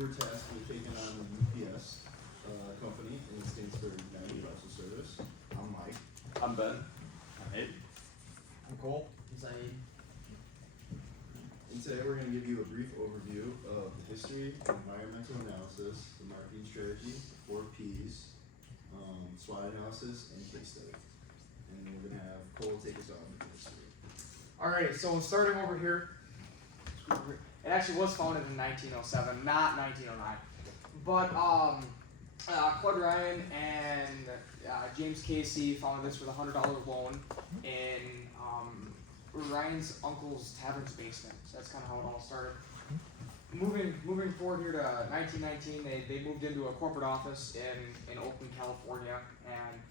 were tasked with taking on the UPS company, and it stands for United Parcel Service. I'm Mike. I'm Ben. I'm Ed. I'm Cole. Zaid. And today we're going to give you a brief overview of the history, environmental analysis, the marketing strategy, the 4 Ps, SWOT analysis, and case study. And then we're going to have Cole take us on with the history. Alright, so starting over here, it actually was founded in 1907, not 1909. But Claude Ryan and James Casey founded this with a $100 loan in Ryan's uncle's tavern's basement. So that's kind of how it all started. Moving forward here to 1919, they moved into a corporate office in Oakland, California, and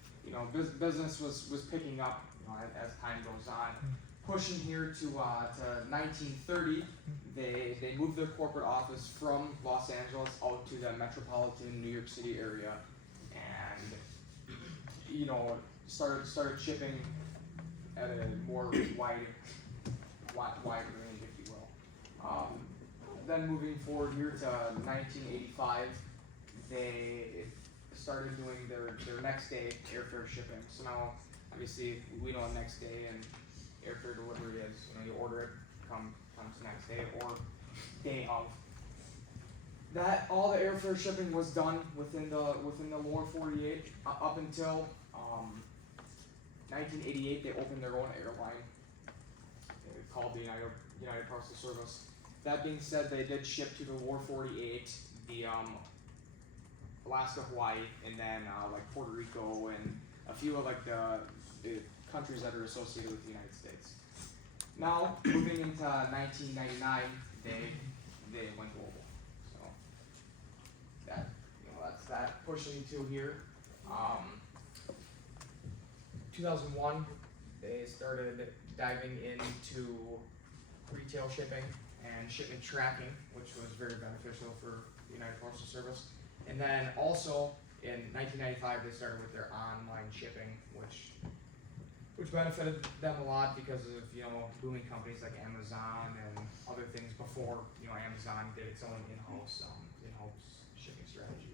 business was picking up as time goes on. Pushing here to 1930, they moved their corporate office from Los Angeles out to the metropolitan New York City area, and started shipping at a more wide range, if you will. Then moving forward here to 1985, they started doing their next day airfare shipping. So now, obviously, we know next day and airfare delivery is, you order it, comes next day or day of. That all the airfare shipping was done within the lower 48 up until 1988. They opened their own airline called the United Parcel Service. That being said, they did ship to the lower 48, the Alaska, Hawaii, and then like Puerto Rico and a few of like the countries that are associated with the United States. Now, moving into 1999, they went global. So that's that. Pushing to here. 2001, they started diving into retail shipping and shipment tracking, which was very beneficial for the United Parcel Service. And then also in 1995, they started with their online shipping, which benefited them a lot because of booming companies like Amazon and other things before Amazon did its own in-house shipping strategy.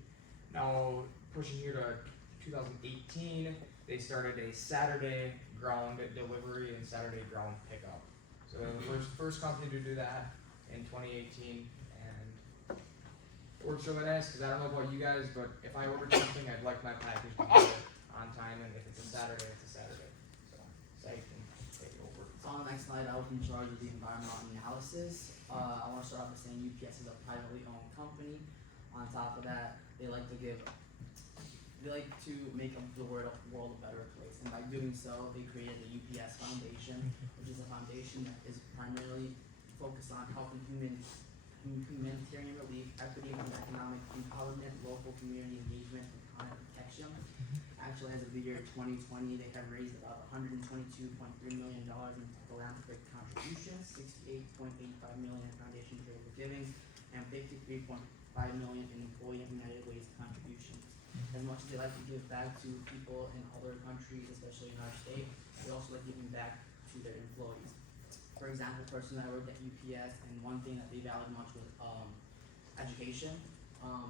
Now pushing here to 2018, they started a Saturday ground delivery and Saturday ground pickup. So they were the first company to do that in 2018, and it works really nice because I don't know about you guys, but if I ordered something, I'd like my package to be on time, and if it's a Saturday, it's a Saturday. So I can take it over. So on the next slide, I was in charge of the environmental analysis. I want to start off by saying UPS is a privately owned company. On top of that, they like to make the world a better place, and by doing so, they created the UPS Foundation, which is a foundation that is primarily focused on health and humanitarian relief, equity and economic empowerment, local community engagement, and climate protection. Actually, as of the year 2020, they have raised about $122.3 million in philanthropic contributions, $68.85 million in foundation charitable giving, and $53.5 million in employee and United Ways contributions. As much as they like to give back to people in other countries, especially in our state, they also like giving back to their employees. For example, personally, I worked at UPS, and one thing that they valued much was education.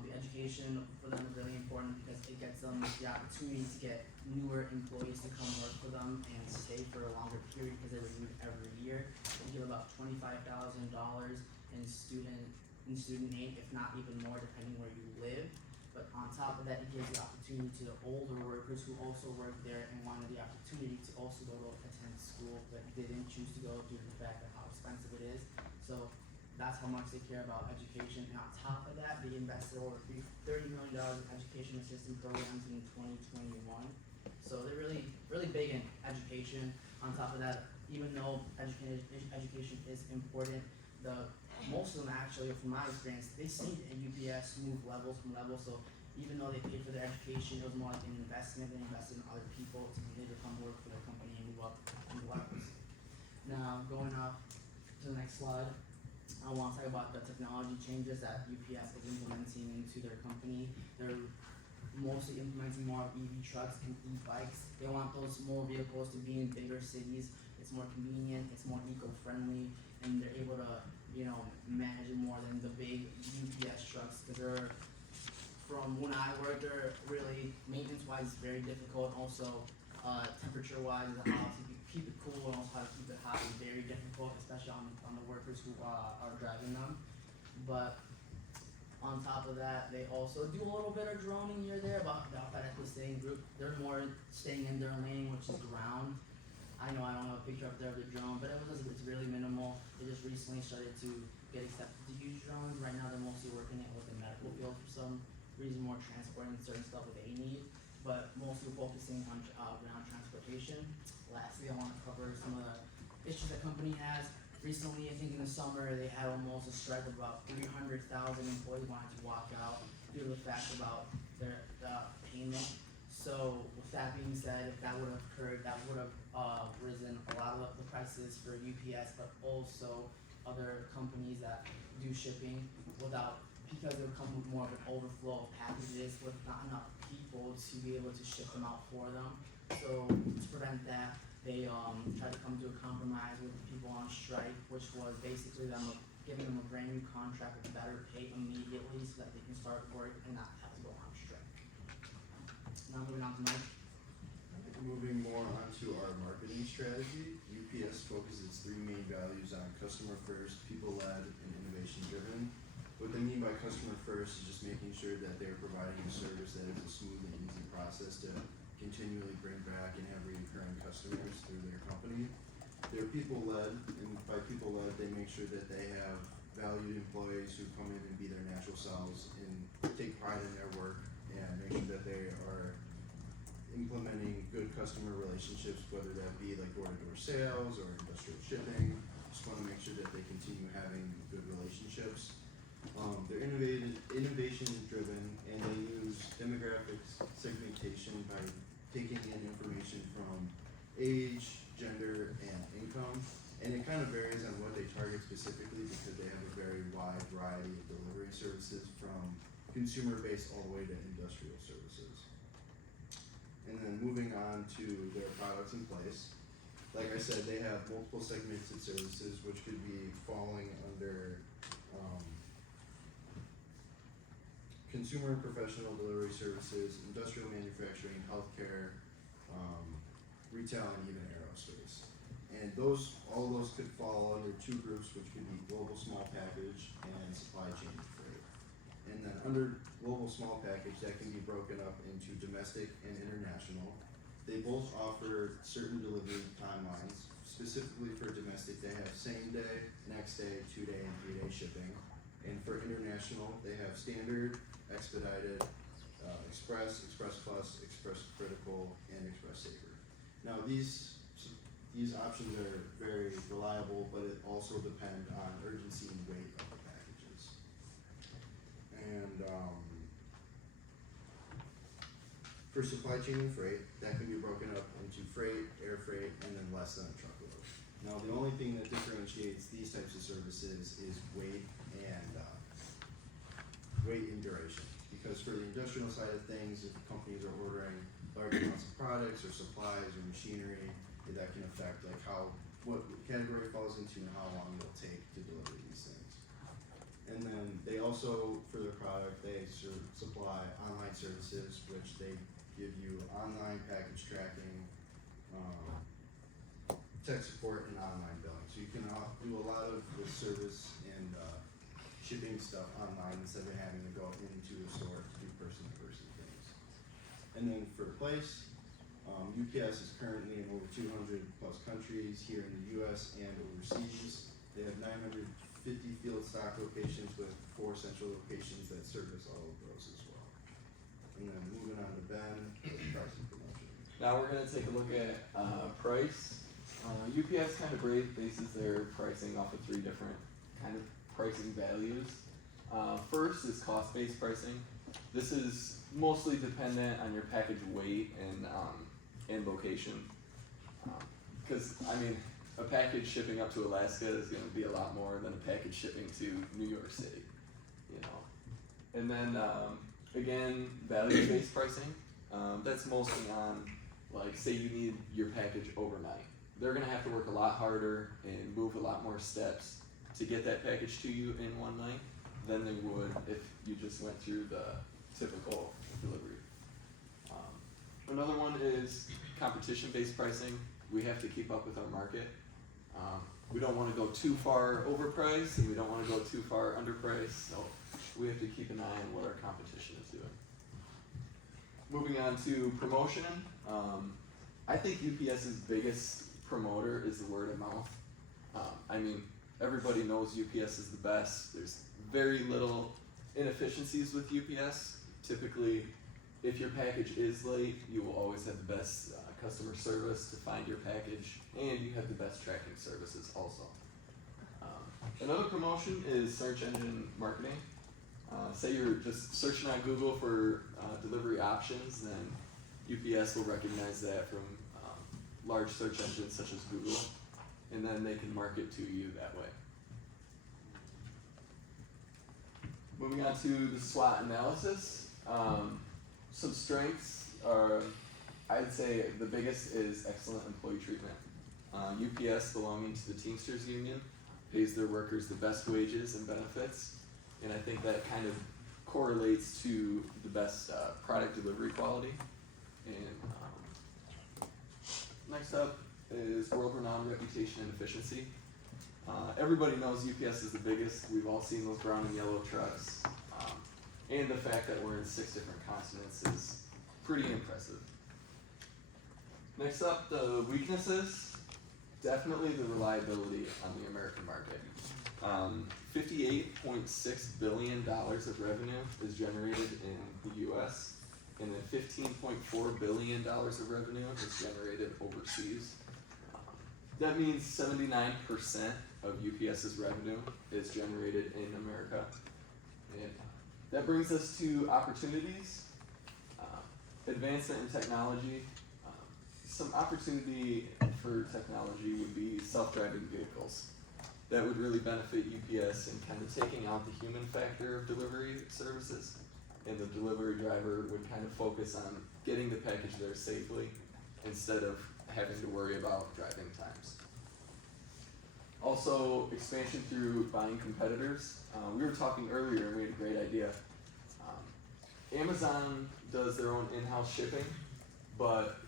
The education for them is really important because it gets them the opportunity to get newer employees to come work for them and stay for a longer period because they're renewed every year. They give about $25,000 in student aid, if not even more, depending where you live. But on top of that, it gives the opportunity to the older workers who also work there and wanted the opportunity to also go to attend school, but didn't choose to go due to the fact of how expensive it is. So that's how much they care about education. And on top of that, they invested over $30 million in education assistance programs in 2021. So they're really, really big in education. On top of that, even though education is important, most of them actually, from my experience, they stayed at UPS, moved levels from levels. So even though they paid for their education, it was more like an investment. They invested in other people to later come work for their company and move up levels. Now, going up to the next slide, I want to talk about the technology changes that UPS is implementing into their company. They're mostly implementing more EV trucks and e-bikes. They want those more vehicles to be in bigger cities. It's more convenient, it's more eco-friendly, and they're able to managing more than the big UPS trucks, because they're, from when I worked, they're really, maintenance-wise, very difficult, and also, temperature-wise, how to keep it cool and also how to keep it hot is very difficult, especially on the workers who, are driving them. But on top of that, they also do a little bit of droning here or there, but the FedEx was saying group, they're more staying in their lane, which is ground. I know I don't have a picture up there of the drone, but it's really minimal. They just recently started to get accepted to use drones. Right now they're mostly working it with the medical field for some reason, more transporting certain stuff that they need, but mostly focusing on ground transportation. Lastly, I want to cover some of the issues the company has. Recently, I think in the summer, they had almost a strike of about 300,000 employees wanted to walk out due to the fact about their payment. So with that being said, if that would have occurred, that would have risen a lot of the prices for UPS, but also other companies that do shipping because it would come with more of an overflow of packages with not enough people to be able to ship them out for them. So to prevent that, they tried to come to a compromise with the people on strike, which was basically giving them a brand new contract with better pay immediately so that they can start work and not have to go on strike. Now moving on to Mike. Moving more onto our marketing strategy, UPS focuses its three main values on customer first, people led, and innovation driven. What they mean by customer first is just making sure that they're providing a service that is a smooth and easy process to continually bring back and have recurring customers through their company. They're people led, and by people led, they make sure that they have valued employees who come in and be their natural selves and take pride in their work and make sure that they are implementing good customer relationships, whether that be like door-to-door sales or industrial shipping. Just want to make sure that they continue having good relationships. They're innovation driven, and they use demographics segmentation by taking in information from age, gender, and income. And it kind of varies on what they target specifically because they have a very wide variety of delivery services from consumer-based all the way to industrial services. And then moving on to their products in place. Like I said, they have multiple segmented services, which could be falling under consumer and professional delivery services, industrial manufacturing, healthcare, retail, and even aerospace. And all of those could fall under two groups, which could be global small package and supply chain freight. And then under global small package, that can be broken up into domestic and international. They both offer certain delivery timelines. Specifically for domestic, they have same day, next day, 2-day, and 3-day shipping. And for international, they have standard, expedited, express, express plus, express critical, and express saver. Now these options are very reliable, but it also depend on urgency and weight of the packages. And for supply chain and freight, that can be broken up into freight, air freight, and then less than a truckload. Now the only thing that differentiates these types of services is weight and duration. Because for the industrial side of things, if companies are ordering large amounts of products or supplies or machinery, that can affect like what category it falls into and how long it'll take to deliver these things. And then they also, for their product, they supply online services, which they give you online package tracking, tech support, and online billing. So you can do a lot of the service and shipping stuff online instead of having to go into a store to do person-to-person things. And then for place, UPS is currently in over 200 plus countries here in the US and overseas. They have 950 field stock locations with 4 central locations that service all of those as well. And then moving on to Ben, with pricing promotion. Now we're going to take a look at price. UPS kind of bases their pricing off of 3 different kind of pricing values. First is cost-based pricing. This is mostly dependent on your package weight and location. Because I mean, a package shipping up to Alaska is going to be a lot more than a package shipping to New York City, you know. And then again, value-based pricing. That's mostly on, like, say you need your package overnight. They're going to have to work a lot harder and move a lot more steps to get that package to you in one night than they would if you just went through the typical delivery. Another one is competition-based pricing. We have to keep up with our market. We don't want to go too far overpriced, and we don't want to go too far underpriced, so we have to keep an eye on what our competition is doing. Moving on to promotion, I think UPS's biggest promoter is the word of mouth. I mean, everybody knows UPS is the best. There's very little inefficiencies with UPS. Typically, if your package is late, you will always have the best customer service to find your package, and you have the best tracking services also. Another promotion is search engine marketing. Say you're just searching on Google for delivery options, then UPS will recognize that from large search engines such as Google, and then they can market to you that way. Moving on to the SWOT analysis. Some strengths are, I'd say the biggest is excellent employee treatment. UPS, belonging to the Teamsters Union, pays their workers the best wages and benefits, and I think that kind of correlates to the best product delivery quality. And next up is world-renowned reputation and efficiency. Everybody knows UPS is the biggest. We've all seen those brown and yellow trucks. And the fact that we're in 6 different continents is pretty impressive. Next up, the weaknesses. Definitely the reliability on the American market. $58.6 billion of revenue is generated in the US, and then $15.4 billion of revenue is generated overseas. That means 79% of UPS's revenue is generated in America. And that brings us to opportunities, advancement in technology. Some opportunity for technology would be self-driving vehicles. That would really benefit UPS in kind of taking out the human factor of delivery services, and the delivery driver would kind of focus on getting the package there safely instead of having to worry about driving times. Also, expansion through buying competitors. We were talking earlier and we had a great idea. Amazon does their own in-house shipping, but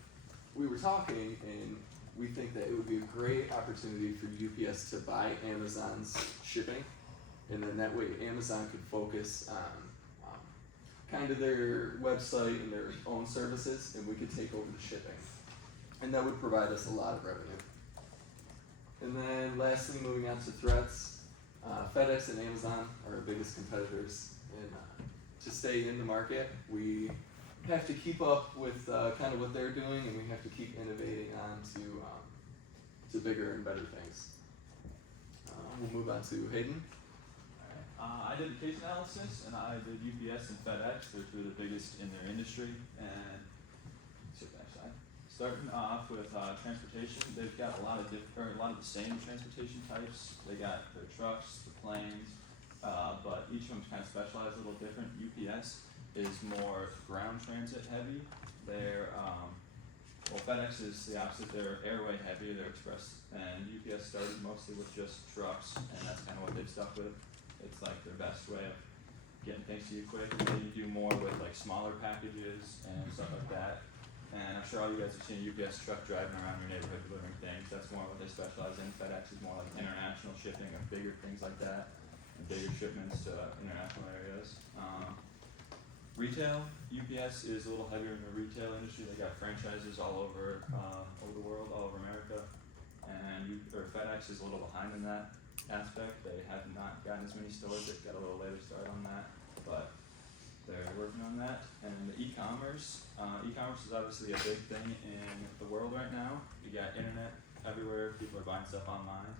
we were talking and we think that it would be a great opportunity for UPS to buy Amazon's shipping, and then that way Amazon could focus on kind of their website and their own services, and we could take over the shipping. And that would provide us a lot of revenue. And then lastly, moving on to threats, FedEx and Amazon are our biggest competitors, and to stay in the market, we have to keep up with kind of what they're doing, and we have to keep innovating on to bigger and better things. We'll move on to Hayden. I did a case analysis, and I did UPS and FedEx. They're two of the biggest in their industry. And starting off with transportation, they've got a lot of the same transportation types. They got their trucks, the planes, but each of them's kind of specialized a little different. UPS is more ground transit heavy. They're FedEx is the opposite. They're airway heavy. They're express, and UPS started mostly with just trucks, and that's kind of what they've stuck with. It's like their best way of getting things to you quick. And then you do more with like smaller packages and stuff like that. And I'm sure all you guys have seen a UPS truck driving around your neighborhood delivering things. That's more what they specialize in. FedEx is more like international shipping of bigger things like that, and bigger shipments to international areas. Retail, UPS is a little heavier in the retail industry. They got franchises all over the world, all over America. And FedEx is a little behind in that aspect. They have not gotten as many stores. They've got a little later start on that, but they're working on that. And the e-commerce is obviously a big thing in the world right now. You got internet everywhere. People are buying stuff online.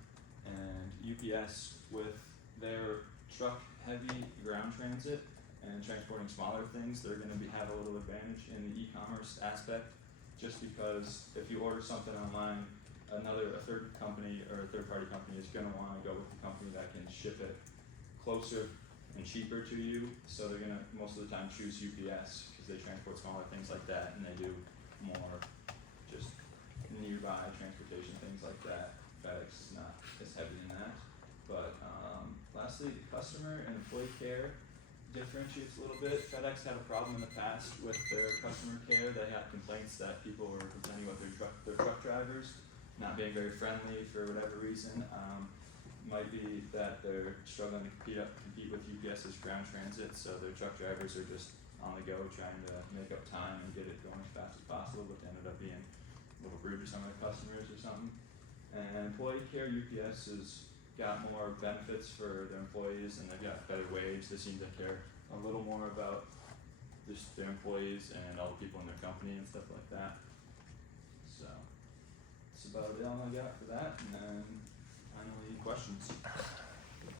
And UPS, with their truck-heavy ground transit and transporting smaller things, they're going to have a little advantage in the e-commerce aspect, just because if you order something online, a third company or a third-party company is going to want to go with the company that can ship it closer and cheaper to you. So they're going to most of the time choose UPS because they transport smaller things like that, and they do more just nearby transportation things like that. FedEx is not as heavy in that, but Lastly, the customer and employee care differentiates a little bit. FedEx had a problem in the past with their customer care. They had complaints that people were complaining about their truck drivers not being very friendly for whatever reason. Might be that they're struggling to compete with UPS's ground transit, so their truck drivers are just on the go trying to make up time and get it going as fast as possible, but they ended up being a little rude to some of their customers or something. And employee care, UPS has got more benefits for their employees and they've got better wage. They seem to care a little more about just their employees and all the people in their company and stuff like that. So that's about all I got for that, and then finally questions.